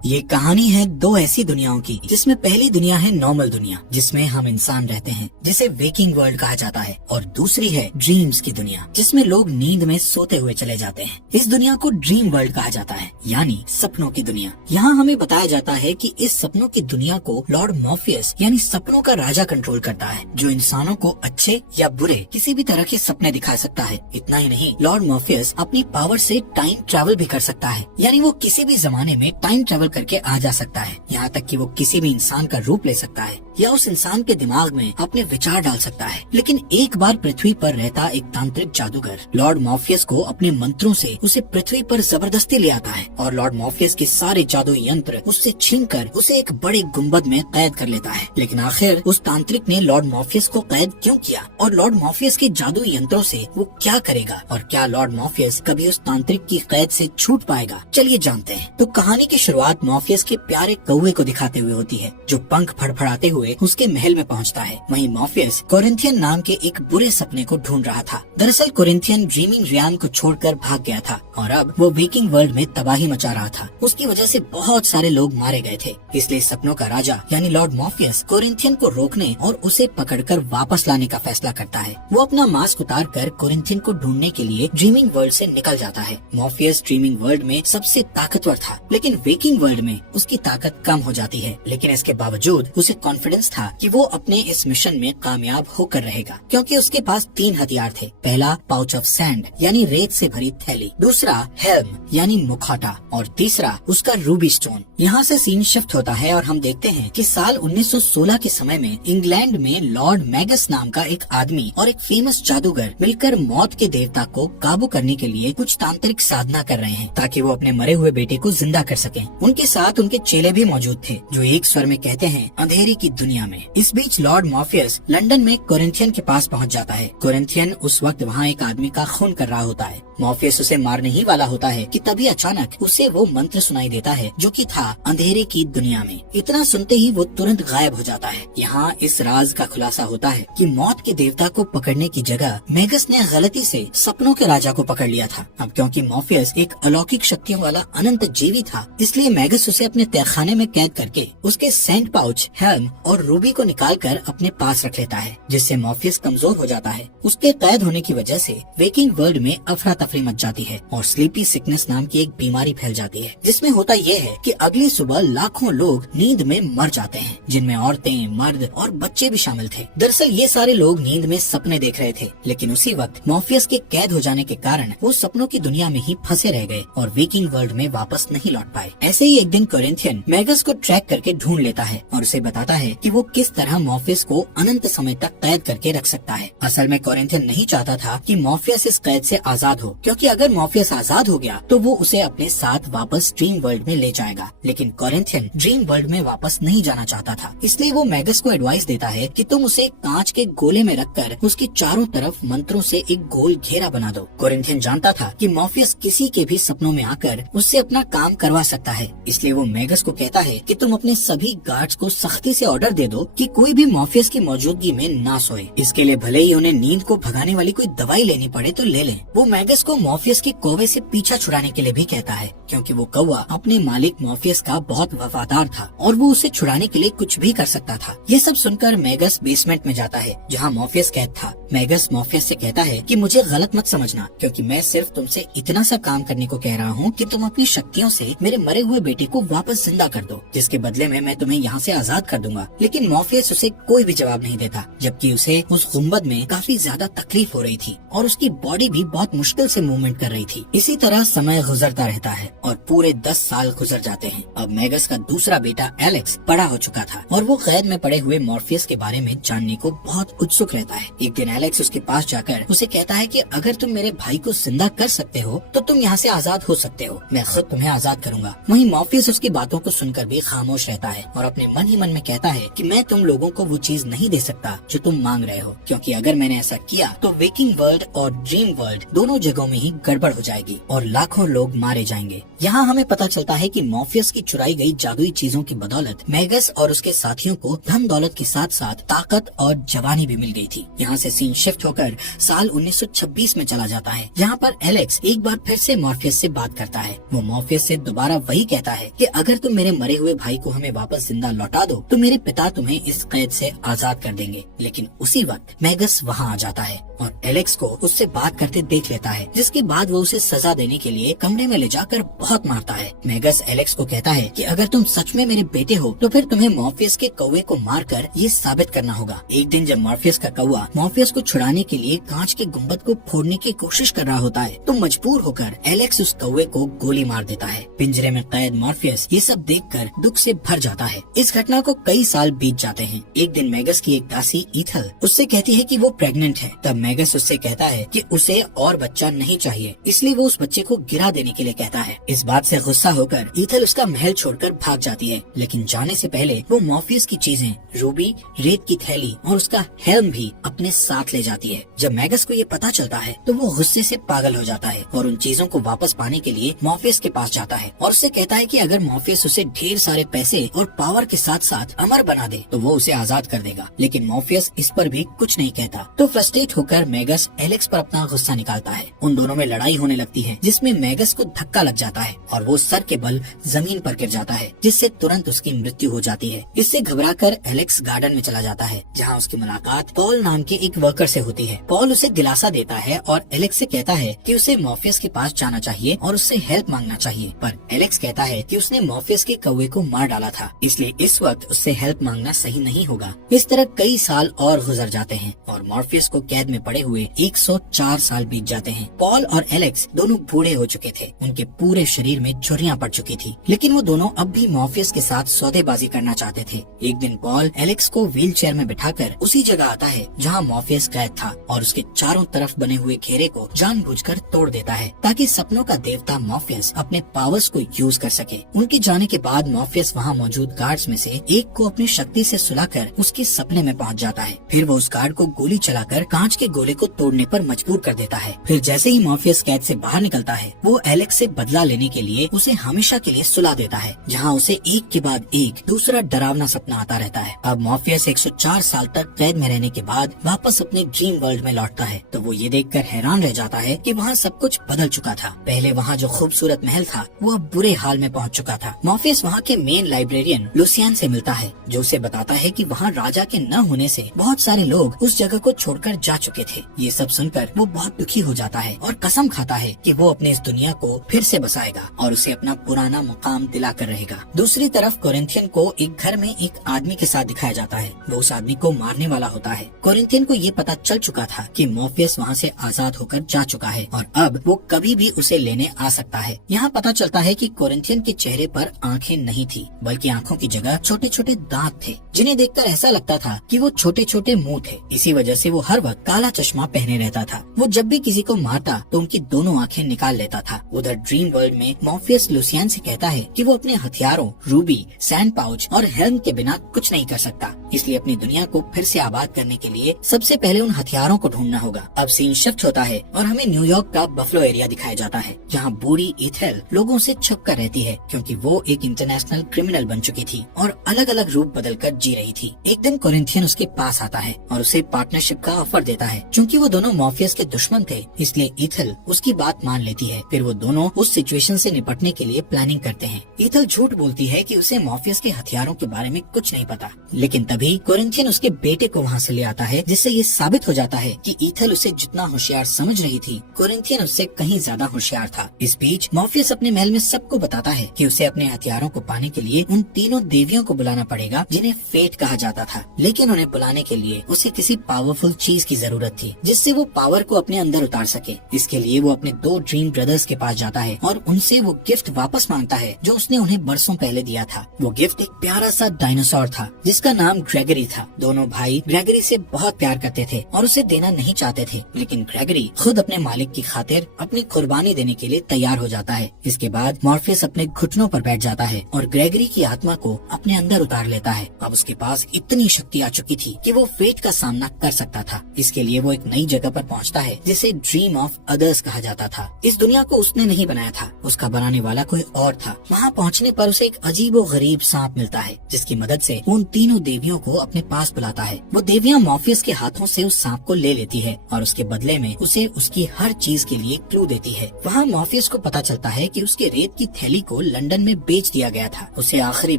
ये कहानी है दो ऐसी दुनियाओं की, जिसमें पहली दुनिया है नॉर्मल दुनिया, जिसमें हम इंसान रहते हैं, जिसे वेकिंग वर्ल्ड कहा जाता है, और दूसरी है ड्रीम्स की दुनिया, जिसमें लोग नींद में सोते हुए चले जाते हैं। इस दुनिया को ड्रीम वर्ल्ड कहा जाता है, यानी सपनों की दुनिया। यहाँ हमें बताया जाता है कि इस सपनों की दुनिया को लॉर्ड मॉर्फियस यानी सपनों का राजा कंट्रोल करता है, जो इंसानों को अच्छे या बुरे किसी भी तरह के सपने दिखा सकता है। इतना ही नहीं, लॉर्ड मॉर्फियस अपनी पावर से टाइम ट्रैवल भी कर सकता है, यानी वो किसी भी जमाने में टाइम ट्रैवल करके आ जा सकता है। यहाँ तक कि वो किसी भी इंसान का रूप ले सकता है या उस इंसान के दिमाग में अपने विचार डाल सकता है। लेकिन एक बार पृथ्वी पर रहता एक तांत्रिक जादूगर लॉर्ड मॉर्फियस को अपने मंत्रों से उसे पृथ्वी पर जबरदस्ती ले आता है, और लॉर्ड मॉर्फियस के सारे जादू यंत्र उससे छीनकर उसे एक बड़े गुम्बद में कैद कर लेता है। लेकिन आखिर उस तांत्रिक ने लॉर्ड मॉर्फियस को कैद क्यों किया, और लॉर्ड मॉर्फियस के जादू यंत्रों से वो क्या करेगा, और क्या लॉर्ड मॉर्फियस कभी उस तांत्रिक की कैद से छूट पाएगा? चलिए जानते हैं। तो कहानी की शुरुआत मॉर्फियस के प्यारे कौवे को दिखाते हुए होती है, जो पंख फड़फड़ाते हुए उसके महल में पहुंचता है। वहीं मॉर्फियस कोरिंथियन नाम के एक बुरे सपने को ढूंढ रहा था। दरअसल कोरिंथियन ड्रीमिंग रियान को छोड़कर भाग गया था, और अब वो वेकिंग वर्ल्ड में तबाही मचा रहा था। उसकी वजह से बहुत सारे लोग मारे गए थे। इसलिए सपनों का राजा यानी लॉर्ड मॉर्फियस कोरिंथियन को रोकने और उसे पकड़कर वापस लाने का फैसला करता है। वो अपना मास्क उतार कर कोरिंथियन को ढूंढने के लिए ड्रीमिंग वर्ल्ड से निकल जाता है। मॉर्फियस ड्रीमिंग वर्ल्ड में सबसे ताकतवर था, लेकिन वेकिंग वर्ल्ड में उसकी ताकत कम हो जाती है। लेकिन इसके बावजूद उसे कॉन्फिडेंस था कि वो अपने इस मिशन में कामयाब होकर रहेगा, क्योंकि उसके पास 3 हथियार थे। पहला पाउच ऑफ सैंड यानी रेत से भरी थैली, दूसरा हेल्म यानी मुखौटा, और तीसरा उसका रूबी स्टोन। यहाँ से सीन शिफ्ट होता है और हम देखते हैं कि साल 1916 के समय में इंग्लैंड में लॉर्ड मैगस नाम का एक आदमी और एक फेमस जादूगर मिलकर मौत के देवता को काबू करने के लिए कुछ तांत्रिक साधना कर रहे हैं, ताकि वो अपने मरे हुए बेटे को जिंदा कर सकें। उनके साथ उनके चेले भी मौजूद थे, जो एक स्वर में कहते हैं अंधेरी की दुनिया में। इस बीच लॉर्ड मॉर्फियस लंदन में कोरिंथियन के पास पहुंच जाता है। कोरिंथियन उस वक्त वहां एक आदमी का खून कर रहा होता है। मॉर्फियस उसे मारने ही वाला होता है कि तभी अचानक उसे वो मंत्र सुनाई देता है, जो कि था अंधेरे की दुनिया में। इतना सुनते ही वो तुरंत गायब हो जाता है। यहाँ इस राज का खुलासा होता है कि मौत के देवता को पकड़ने की जगह मैगस ने गलती से सपनों के राजा को पकड़ लिया था। अब क्योंकि मॉर्फियस एक अलौकिक शक्तियों वाला अनंत जीवी था, इसलिए मैगस उसे अपने तहखाने में कैद करके उसके सैंड पाउच, हेल्म और रूबी को निकालकर अपने पास रख लेता है, जिससे मॉर्फियस कमजोर हो जाता है। उसके कैद होने की वजह से वेकिंग वर्ल्ड में अफरा तफरी मच जाती है और स्लीपी सिकनेस नाम की एक बीमारी फैल जाती है, जिसमें होता यह है कि अगली सुबह लाखों लोग नींद में मर जाते हैं, जिनमें औरतें, मर्द और बच्चे भी शामिल थे। दरअसल ये सारे लोग नींद में सपने देख रहे थे, लेकिन उसी वक्त मॉर्फियस के कैद हो जाने के कारण वो सपनों की दुनिया में ही फंसे रह गए और वेकिंग वर्ल्ड में वापस नहीं लौट पाए। ऐसे ही एक दिन कोरिंथियन मैगस को ट्रैक करके ढूंढ लेता है और उसे बताता है कि वो किस तरह मॉर्फियस को अनंत समय तक कैद करके रख सकता है। असल में कोरिंथियन नहीं चाहता था कि मॉर्फियस इस कैद से आजाद हो, क्योंकि अगर मॉर्फियस आजाद हो गया तो वो उसे अपने साथ वापस ड्रीम वर्ल्ड में ले जाएगा। लेकिन कोरिंथियन ड्रीम वर्ल्ड में वापस नहीं जाना चाहता था, इसलिए वो मैगस को एडवाइस देता है कि तुम उसे कांच के गोले में रखकर उसके चारों तरफ मंत्रों से एक गोल घेरा बना दो। कोरिंथियन जानता था कि मॉर्फियस किसी के भी सपनों में आकर उससे अपना काम करवा सकता है, इसलिए वो मैगस को कहता है कि तुम अपने सभी गार्ड्स को सख्ती से ऑर्डर दे दो कि कोई भी मॉर्फियस की मौजूदगी में ना सोए। इसके लिए भले ही उन्हें नींद को भगाने वाली कोई दवाई लेनी पड़े तो ले लें। वो मैगस को मॉर्फियस के कौवे से पीछा छुड़ाने के लिए भी कहता है, क्योंकि वो कौवा अपने मालिक मॉर्फियस का बहुत वफादार था और वो उसे छुड़ाने के लिए कुछ भी कर सकता था। ये सब सुनकर मैगस बेसमेंट में जाता है, जहाँ मॉर्फियस कैद था। मैगस मॉर्फियस से कहता है कि मुझे गलत मत समझना, क्योंकि मैं सिर्फ तुमसे इतना सा काम करने को कह रहा हूँ कि तुम अपनी शक्तियों से मेरे मरे हुए बेटे को वापस जिंदा कर दो, जिसके बदले में मैं तुम्हें यहाँ से आजाद कर दूंगा। लेकिन मॉर्फियस उसे कोई भी जवाब नहीं देता, जबकि उसे उस गुम्बद में काफी ज्यादा तकलीफ हो रही थी और उसकी बॉडी भी बहुत मुश्किल से मूवमेंट कर रही थी। इसी तरह समय गुजरता रहता है और पूरे 10 साल गुजर जाते हैं। अब मैगस का दूसरा बेटा एलेक्स बड़ा हो चुका था और वो कैद में पड़े हुए मॉर्फियस के बारे में जानने को बहुत उत्सुक रहता है। एक दिन एलेक्स उसके पास जाकर उसे कहता है कि अगर तुम मेरे भाई को जिंदा कर सकते हो तो तुम यहाँ से आजाद हो सकते हो, मैं खुद तुम्हें आजाद करूंगा। वहीं मॉर्फियस उसकी बातों को सुनकर भी खामोश रहता है और अपने मन ही मन में कहता है कि मैं तुम लोगों को वो चीज नहीं दे सकता जो तुम मांग रहे हो, क्योंकि अगर मैंने ऐसा किया तो वेकिंग वर्ल्ड और ड्रीम वर्ल्ड दोनों जगहों गांव में ही गड़बड़ हो जाएगी और लाखों लोग मारे जाएंगे। यहाँ हमें पता चलता है कि मॉर्फियस की चुराई गई जादुई चीजों की बदौलत मैगस और उसके साथियों को धन दौलत के साथ साथ ताकत और जवानी भी मिल गई थी। यहाँ से सीन शिफ्ट होकर साल 1926 में चला जाता है, जहाँ पर एलेक्स एक बार फिर से मॉर्फियस से बात करता है। वो मॉर्फियस से दोबारा वही कहता है कि अगर तुम मेरे मरे हुए भाई को हमें वापस जिंदा लौटा दो तो मेरे पिता तुम्हें इस कैद से आजाद कर देंगे। लेकिन उसी वक्त मैगस वहाँ आ जाता है और एलेक्स को उससे बात करते देख लेता है, जिसके बाद वो उसे सजा देने के लिए कमरे में ले जाकर बहुत मारता है। मैगस एलेक्स को कहता है कि अगर तुम सच में मेरे बेटे हो तो फिर तुम्हें मॉर्फियस के कौवे को मारकर ये साबित करना होगा। एक दिन जब मॉर्फियस का कौवा मॉर्फियस को छुड़ाने के लिए कांच के गुंबद को फोड़ने की कोशिश कर रहा होता है तो मजबूर होकर एलेक्स उस कौवे को गोली मार देता है। पिंजरे में कैद मॉर्फियस ये सब देखकर दुख से भर जाता है। इस घटना को कई साल बीत जाते हैं। एक दिन मैगस की एक दासी ईथल उससे कहती है कि वो प्रेग्नेंट है। तब मैगस उससे कहता है कि उसे और बच्चा नहीं चाहिए, इसलिए वो उस बच्चे को गिरा देने के लिए कहता है। इस बात से गुस्सा होकर ईथल उसका महल छोड़कर भाग जाती है, लेकिन जाने से पहले वो मॉर्फियस की चीजें रूबी, रेत की थैली और उसका हेल्म भी अपने साथ ले जाती है। जब मैगस को ये पता चलता है तो वो गुस्से से पागल हो जाता है और उन चीजों को वापस पाने के लिए मॉर्फियस के पास जाता है और उससे कहता है कि अगर मॉर्फियस उसे ढेर सारे पैसे और पावर के साथ साथ अमर बना दे तो वो उसे आजाद कर देगा। लेकिन मॉर्फियस इस पर भी कुछ नहीं कहता। तो फ्रस्ट्रेट होकर मैगस एलेक्स पर अपना गुस्सा निकालता है। उन दोनों में लड़ाई होने लगती है, जिसमें मैगस को धक्का लग जाता है और वो सर के बल जमीन पर गिर जाता है, जिससे तुरंत उसकी मृत्यु हो जाती है। इससे घबराकर एलेक्स गार्डन में चला जाता है, जहाँ उसकी मुलाकात पॉल नाम के एक वर्कर से होती है। पॉल उसे दिलासा देता है और एलेक्स से कहता है कि उसे मॉर्फियस के पास जाना चाहिए और उससे हेल्प मांगना चाहिए, पर एलेक्स कहता है कि उसने मॉर्फियस के कौवे को मार डाला था, इसलिए इस वक्त उससे हेल्प मांगना सही नहीं होगा। इस तरह कई साल और गुजर जाते हैं और मॉर्फियस को कैद में पड़े हुए 104 साल बीत जाते हैं। पॉल और एलेक्स दोनों बूढ़े हो चुके थे, उनके पूरे शरीर में झुर्रियां पड़ चुकी थी, लेकिन वो दोनों अब भी मॉर्फियस के साथ सौदेबाजी करना चाहते थे। एक दिन पॉल एलेक्स को व्हील चेयर में बिठाकर उसी जगह आता है जहाँ मॉर्फियस कैद था और उसके चारों तरफ बने हुए घेरे को जानबूझकर तोड़ देता है, ताकि सपनों का देवता मॉर्फियस अपने पावर्स को यूज कर सके। उनके जाने के बाद मॉर्फियस वहाँ मौजूद गार्ड्स में से एक को अपनी शक्ति से सुलाकर उसके सपने में पहुँच जाता है। फिर वो उस गार्ड को गोली चलाकर कांच के गोले को तोड़ने पर मजबूर कर देता है। फिर जैसे ही मॉर्फियस कैद से बाहर निकलता है, वो एलेक्स से बदला लेने के लिए उसे हमेशा के लिए सुला देता है, जहाँ उसे एक के बाद एक दूसरा डरावना सपना आता रहता है। अब मॉर्फियस 104 साल तक कैद में रहने के बाद वापस अपने ड्रीम वर्ल्ड में लौटता है, तो वो ये देखकर हैरान रह जाता है कि वहाँ सब कुछ बदल चुका था। पहले वहाँ जो खूबसूरत महल था वो अब बुरे हाल में पहुँच चुका था। मॉर्फियस वहाँ के मेन लाइब्रेरियन लुसियन से मिलता है, जो उसे बताता है कि वहाँ राजा के न होने से बहुत सारे लोग उस जगह को छोड़कर जा चुके थे। ये सब सुनकर वो बहुत दुखी हो जाता है और कसम खाता है कि वो अपने इस दुनिया को फिर से बसाएगा और उसे अपना पुराना मुकाम दिलाकर रहेगा। दूसरी तरफ कोरिंथियन को एक घर में एक आदमी के साथ दिखाया जाता है। वो उस आदमी को मारने वाला होता है। कोरिंथियन को ये पता चल चुका था कि मॉर्फियस वहाँ से आजाद होकर जा चुका है और अब वो कभी भी उसे लेने आ सकता है। यहाँ पता चलता है कि कोरिंथियन के चेहरे पर आंखें नहीं थी, बल्कि आंखों की जगह छोटे छोटे दांत थे, जिन्हें देखकर ऐसा लगता था कि वो छोटे छोटे मुंह थे। इसी वजह से वो हर वक्त काला चश्मा पहने रहता था। वो जब भी किसी को मारता तो उनकी दोनों आंखें निकाल लेता था। उधर ड्रीम वर्ल्ड में मॉर्फियस लुसियन से कहता है कि वो अपने हथियारों रूबी, सैंड पाउच और हेल्म के बिना कुछ नहीं कर सकता, इसलिए अपनी दुनिया को फिर से आबाद करने के लिए सबसे पहले उन हथियारों को ढूंढना होगा। अब सीन शिफ्ट होता है और हमें न्यूयॉर्क का बफलो एरिया दिखाया जाता है, जहाँ बूढ़ी ईथेल लोगों से छुप कर रहती है, क्योंकि वो एक इंटरनेशनल क्रिमिनल बन चुकी थी और अलग अलग रूप बदलकर जी रही थी। एक दिन कोरिंथियन उसके पास आता है और उसे पार्टनरशिप का ऑफर देता है। चूँकि वो दोनों मॉर्फियस के दुश्मन थे, इसलिए ईथेल उसकी बात मान लेती है। फिर वो दोनों उस सिचुएशन से निपटने के लिए प्लानिंग करते हैं। ईथेल झूठ बोलती है कि उसे मॉर्फियस के हथियारों के बारे में कुछ नहीं पता, लेकिन तभी कोरिंथियन उसके बेटे को वहाँ से ले आता है, जिससे ये साबित हो जाता है कि ईथेल उसे जितना होशियार समझ रही थी, कोरिंथियन उससे कहीं ज्यादा होशियार था। इस बीच मॉर्फियस अपने महल में सबको बताता है कि उसे अपने हथियारों को पाने के लिए उन तीनों देवियों को बुलाना पड़ेगा, जिन्हें फेट कहा जाता था। लेकिन उन्हें बुलाने के लिए उसे किसी पावरफुल चीज की जरूरत थी, जिससे वो पावर को अपने अंदर उतार सके। इसके लिए वो अपने 2 ड्रीम ब्रदर्स के पास जाता है और उनसे वो गिफ्ट वापस मांगता है जो उसने उन्हें बरसों पहले दिया था। वो गिफ्ट एक प्यारा सा डायनासोर था, जिसका नाम ग्रेगरी था। दोनों भाई ग्रेगरी से बहुत प्यार करते थे और उसे देना नहीं चाहते थे, लेकिन ग्रेगरी खुद अपने मालिक की खातिर अपनी कुर्बानी देने के लिए तैयार हो जाता है। इसके बाद मॉर्फियस अपने घुटनों पर बैठ जाता है और ग्रेगरी की आत्मा को अपने अंदर उतार लेता है। अब उसके पास इतनी शक्ति आ चुकी थी कि वो फेट का सामना कर सकता था। इसके लिए वो एक नई जगह पर पहुंचता है जिसे ड्रीम ऑफ अदर्स कहा जाता था। इस दुनिया को उसने नहीं बनाया था, उसका बनाने वाला कोई और था। वहाँ पहुँचने पर उसे एक अजीबो गरीब सांप मिलता है जिसकी मदद से उन तीनों देवियों को अपने पास बुलाता है। वो देवियाँ मॉर्फियस के हाथों से उस सांप को ले लेती है और उसके बदले में उसे उसकी हर चीज के लिए क्लू देती है। वहाँ मॉर्फियस को पता चलता है कि उसके रेत की थैली को लंदन में बेच दिया गया था। उसे आखिरी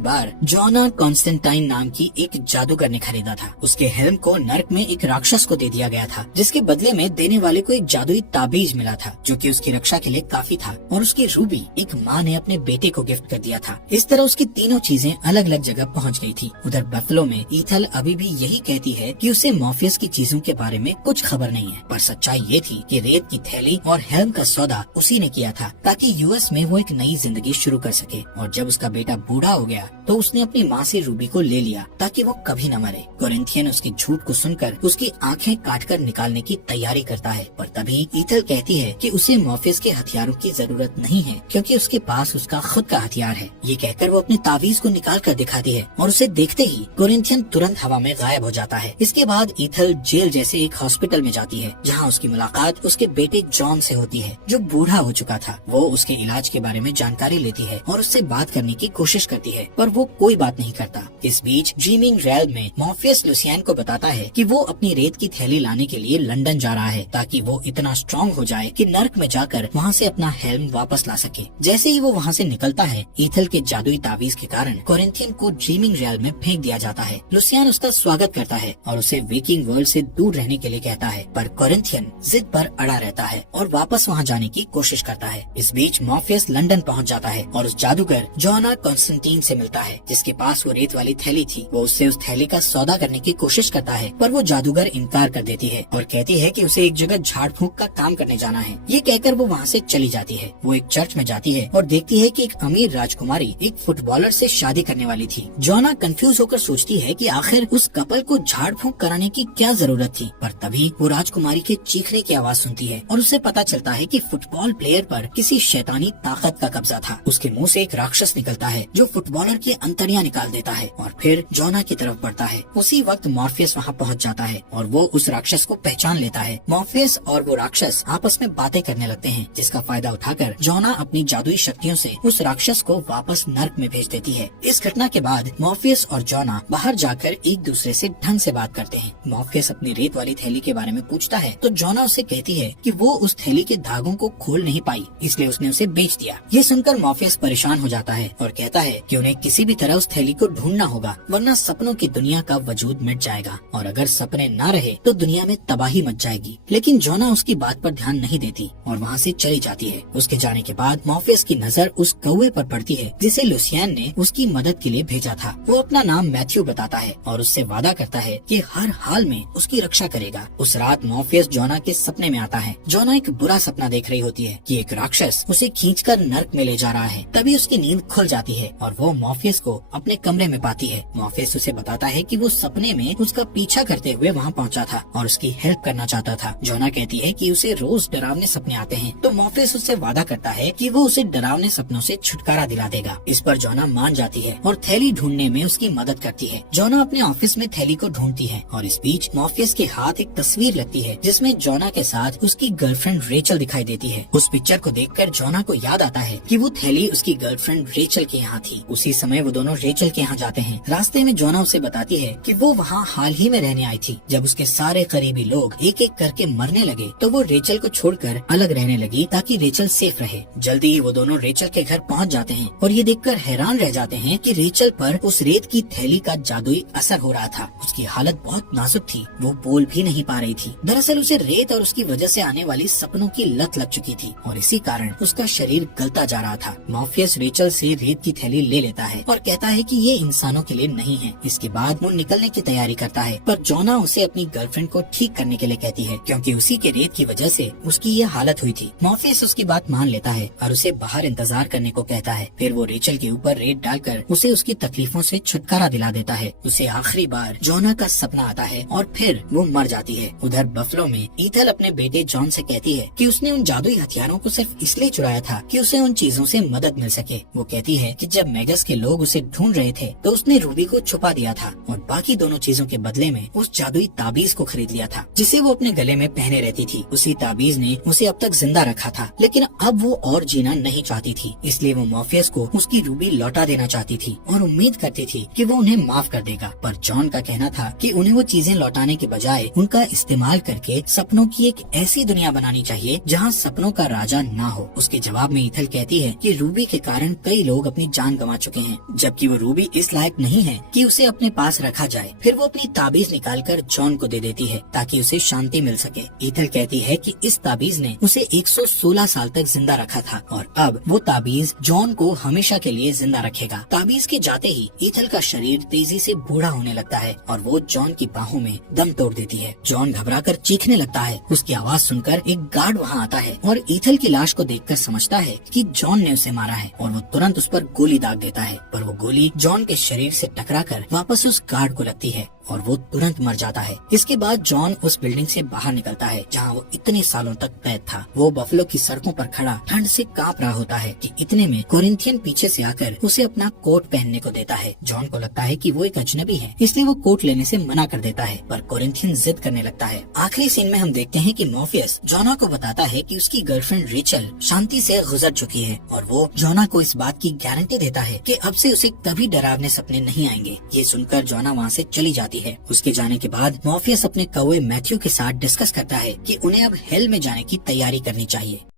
बार जॉना कॉन्स्टेंटाइन नाम की एक जादूगर ने खरीदा था। उसके हेल्म को नर्क में एक राक्षस को दे दिया गया था, जिसके बदले में देने वाले को एक जादुई ताबीज मिला था जो कि उसकी रक्षा के लिए काफी था, और उसकी रूबी एक माँ ने अपने बेटे को गिफ्ट कर दिया था। इस तरह उसकी तीनों चीजें अलग अलग जगह पहुँच गयी थी। उधर बफलो में ईथल अभी भी यही कहती है कि उसे मॉर्फियस की चीजों के बारे में कुछ खबर नहीं है, पर सच्चाई ये थी कि रेत की थैली और हेल्म का सौदा उसी ने किया था ताकि यूएस में वो एक नई जिंदगी शुरू कर सके। और जब उसका बेटा बूढ़ा हो गया तो उसने अपनी माँ से रूबी को ले लिया ताकि वो कभी न मरे। कोरिंथियन उसके झूठ को सुनकर उसकी आंखें काटकर निकालने की तैयारी करता है, पर तभी ईथल कहती है कि उसे मॉर्फियस के हथियारों की जरूरत नहीं है क्योंकि उसके पास उसका खुद का हथियार है। ये कहकर वो अपनी तावीज को निकाल कर दिखाती है और उसे देखते ही कोरिंथियन तुरंत हवा में गायब हो जाता है। इसके बाद ईथल जेल जैसे एक हॉस्पिटल में जाती है जहाँ उसकी मुलाकात उसके बेटे जॉन से होती है जो बूढ़ा हो चुका था। वो उसके इलाज के बारे में जानकारी लेती है और उससे बात करने की कोशिश करती है, पर वो कोई बात नहीं करता। इस बीच ड्रीमिंग रेल्म में मॉर्फियस लुसियन को बताता है कि वो अपनी रेत की थैली लाने के लिए लंदन जा रहा है ताकि वो इतना स्ट्रॉन्ग हो जाए कि नर्क में जाकर वहाँ से अपना हेल्म वापस ला सके। जैसे ही वो वहाँ से निकलता है, ईथल के जादुई तावीज के कारण कोरिंथियन को ड्रीमिंग रेल्म में फेंक दिया जाता है। लुसियन उसका स्वागत करता है और उसे वेकिंग वर्ल्ड से दूर रहने के लिए कहता है, पर कोरिंथियन जिद पर अड़ा रहता है और वापस वहाँ जाने की कोशिश करता है। इस बीच मॉर्फियस लंदन पहुँच जाता है और उस जादूगर जोना कॉन्स्टेंटीन से मिलता है जिसके पास वो रेत वाली थैली थी। वो उससे उस थैली का सौदा करने की कोशिश करता है, पर वो जादूगर इनकार कर देती है और कहती है कि उसे एक जगह झाड़ फूंक का काम करने जाना है। ये कहकर वो वहाँ से चली जाती है। वो एक चर्च में जाती है और देखती है कि एक अमीर राजकुमारी एक फुटबॉलर से शादी करने वाली थी। जोना कंफ्यूज होकर सोचती है कि आखिर उस कपल को झाड़ फूंक कराने की क्या जरूरत थी, पर तभी वो राजकुमारी के चीखने की आवाज सुनती है और उसे पता चलता है कि फुटबॉल प्लेयर पर किसी शैतानी ताकत का कब्जा था। उसके मुंह से एक राक्षस निकलता है जो फुटबॉलर की अंतड़ियां निकाल देता है और फिर जोना की तरफ बढ़ता है। उसी वक्त मॉर्फियस वहाँ पहुँच जाता है और वो उस राक्षस को पहचान लेता है। मॉर्फियस और वो राक्षस आपस में बातें करने लगते हैं, जिसका फायदा उठाकर जोना अपनी जादुई शक्तियों से उस राक्षस को वापस नर्क में भेज देती है। इस घटना के बाद मॉर्फियस और जोना बाहर जाकर एक दूसरे से ढंग से बात करते हैं। मॉर्फियस अपनी रेत वाली थैली के बारे में पूछता है तो जोना उसे कहती है कि वो उस थैली के धागों को खोल नहीं पाई, इसलिए उसने उसे बेच दिया। ये सुनकर मॉर्फियस परेशान हो जाता है और कहता है कि उन्हें किसी भी तरह उस थैली को ढूंढना होगा, वरना सपनों की दुनिया का वजूद मिट जाएगा और अगर सपने न रहे तो दुनिया में तबाही मच जाएगी। लेकिन जोना उसकी बात पर ध्यान नहीं देती और वहाँ से चली जाती है। उसके जाने के बाद मॉर्फियस की नजर उस कौवे पर पड़ती है जिसे लुसियन ने उसकी मदद के लिए भेजा था। वो अपना नाम मैथ्यू बताता है और उससे वादा करता है कि हर हाल में उसकी रक्षा करेगा। उस रात मॉर्फियस जोना के सपने में आता है। जोना एक बुरा सपना देख रही होती है कि एक राक्षस उसे खींचकर नर्क में ले जा रहा है। तभी उसकी नींद खुल जाती है और वो मॉर्फियस को अपने कमरे में पाती है। मॉर्फियस उसे बताता है कि वो सपने में उसका पीछा करते हुए वहाँ पहुँचा था और उसकी हेल्प करना चाहता था। जोना कहती है कि उसे रोज डरावने सपने आते हैं, तो मॉर्फियस उससे वादा करता है कि वो उसे डरावने सपनों से छुटकारा दिला देगा। इस पर जोना मान जाती है और थैली ढूंढने में उसकी मदद करती है। जोना अपने ऑफिस में थैली को ढूंढती है और इस बीच मॉर्फियस के हाथ एक तस्वीर लगती है जिसमें जोना के साथ उसकी गर्लफ्रेंड रेचल दिखाई देती है। उस पिक्चर को देखकर जोना को याद आता है कि वो थैली उसकी गर्लफ्रेंड रेचल के यहाँ थी। उसी समय वो दोनों रेचल के यहाँ जाते हैं। रास्ते में जोना उसे बताती है कि वो वहाँ हाल ही में रहने आई थी। जब उसके सारे करीबी लोग एक एक करके मरने लगे तो वो रेचल को छोड़कर अलग रहने लगी ताकि रेचल सेफ रहे। जल्दी ही वो दोनों रेचल के घर पहुँच जाते हैं और ये देखकर हैरान रह जाते हैं कि रेचल पर उस रेत की थैली का जादुई असर हो रहा था। उसकी हालत बहुत नाजुक थी, वो बोल भी नहीं पा रही थी। दरअसल उसे रेत और उसकी वजह से आने वाली सपनों की लत लग चुकी थी और इसी कारण उसका शरीर गलता जा रहा था। मॉर्फियस रेचल से रेत की थैली ले लेता है और कहता है कि ये इंसान इंसानों के लिए नहीं है। इसके बाद वो निकलने की तैयारी करता है, पर जोना उसे अपनी गर्लफ्रेंड को ठीक करने के लिए कहती है, क्योंकि उसी के रेत की वजह से उसकी ये हालत हुई थी। मॉर्फियस उसकी बात मान लेता है और उसे बाहर इंतजार करने को कहता है। फिर वो रेचल के ऊपर रेत डालकर उसे उसकी तकलीफों से छुटकारा दिला देता है। उसे आखिरी बार जोना का सपना आता है और फिर वो मर जाती है। उधर बफलो में ईथल अपने बेटे जॉन से कहती है कि उसने उन जादुई हथियारों को सिर्फ इसलिए चुराया था कि उसे उन चीजों से मदद मिल सके। वो कहती है कि जब मैगस के लोग उसे ढूंढ रहे थे तो उसने रूबी को छुपा दिया था और बाकी दोनों चीजों के बदले में उस जादुई ताबीज को खरीद लिया था, जिसे वो अपने गले में पहने रहती थी। उसी ताबीज ने उसे अब तक जिंदा रखा था, लेकिन अब वो और जीना नहीं चाहती थी। इसलिए वो मॉर्फियस को उसकी रूबी लौटा देना चाहती थी और उम्मीद करती थी कि वो उन्हें माफ कर देगा। पर जॉन का कहना था कि उन्हें वो चीजें लौटाने के बजाय उनका इस्तेमाल करके सपनों की एक ऐसी दुनिया बनानी चाहिए जहाँ सपनों का राजा ना हो। उसके जवाब में ईथल कहती है कि रूबी के कारण कई लोग अपनी जान गंवा चुके हैं, जबकि वो रूबी इस लायक नहीं है कि उसे अपने पास रखा जाए। फिर वो अपनी ताबीज निकालकर जॉन को दे देती है ताकि उसे शांति मिल सके। ईथल कहती है कि इस ताबीज ने उसे 116 साल तक जिंदा रखा था और अब वो ताबीज जॉन को हमेशा के लिए जिंदा रखेगा। ताबीज के जाते ही ईथल का शरीर तेजी से बूढ़ा होने लगता है और वो जॉन की बाहों में दम तोड़ देती है। जॉन घबराकर चीखने लगता है। उसकी आवाज सुनकर एक गार्ड वहाँ आता है और ईथल की लाश को देखकर समझता है कि जॉन ने उसे मारा है और वो तुरंत उस पर गोली दाग देता है, पर वो गोली जॉन के शरीर से टकराकर वापस उस गार्ड को लगती है और वो तुरंत मर जाता है। इसके बाद जॉन उस बिल्डिंग से बाहर निकलता है जहाँ वो इतने सालों तक कैद था। वो बफलो की सड़कों पर खड़ा ठंड से कांप रहा होता है कि इतने में कोरिंथियन पीछे से आकर उसे अपना कोट पहनने को देता है। जॉन को लगता है कि वो एक अजनबी है, इसलिए वो कोट लेने से मना कर देता है, पर कोरिंथियन जिद करने लगता है। आखिरी सीन में हम देखते हैं कि मॉर्फियस जोना को बताता है कि उसकी गर्लफ्रेंड रेचल शांति से गुजर चुकी है और वो जोना को इस बात की गारंटी देता है कि अब से उसे कभी डरावने सपने नहीं आएंगे। ये सुनकर जोना वहाँ से चली जाती है। उसके जाने के बाद मॉर्फियस अपने कौवे मैथ्यू के साथ डिस्कस करता है कि उन्हें अब हेल में जाने की तैयारी करनी चाहिए।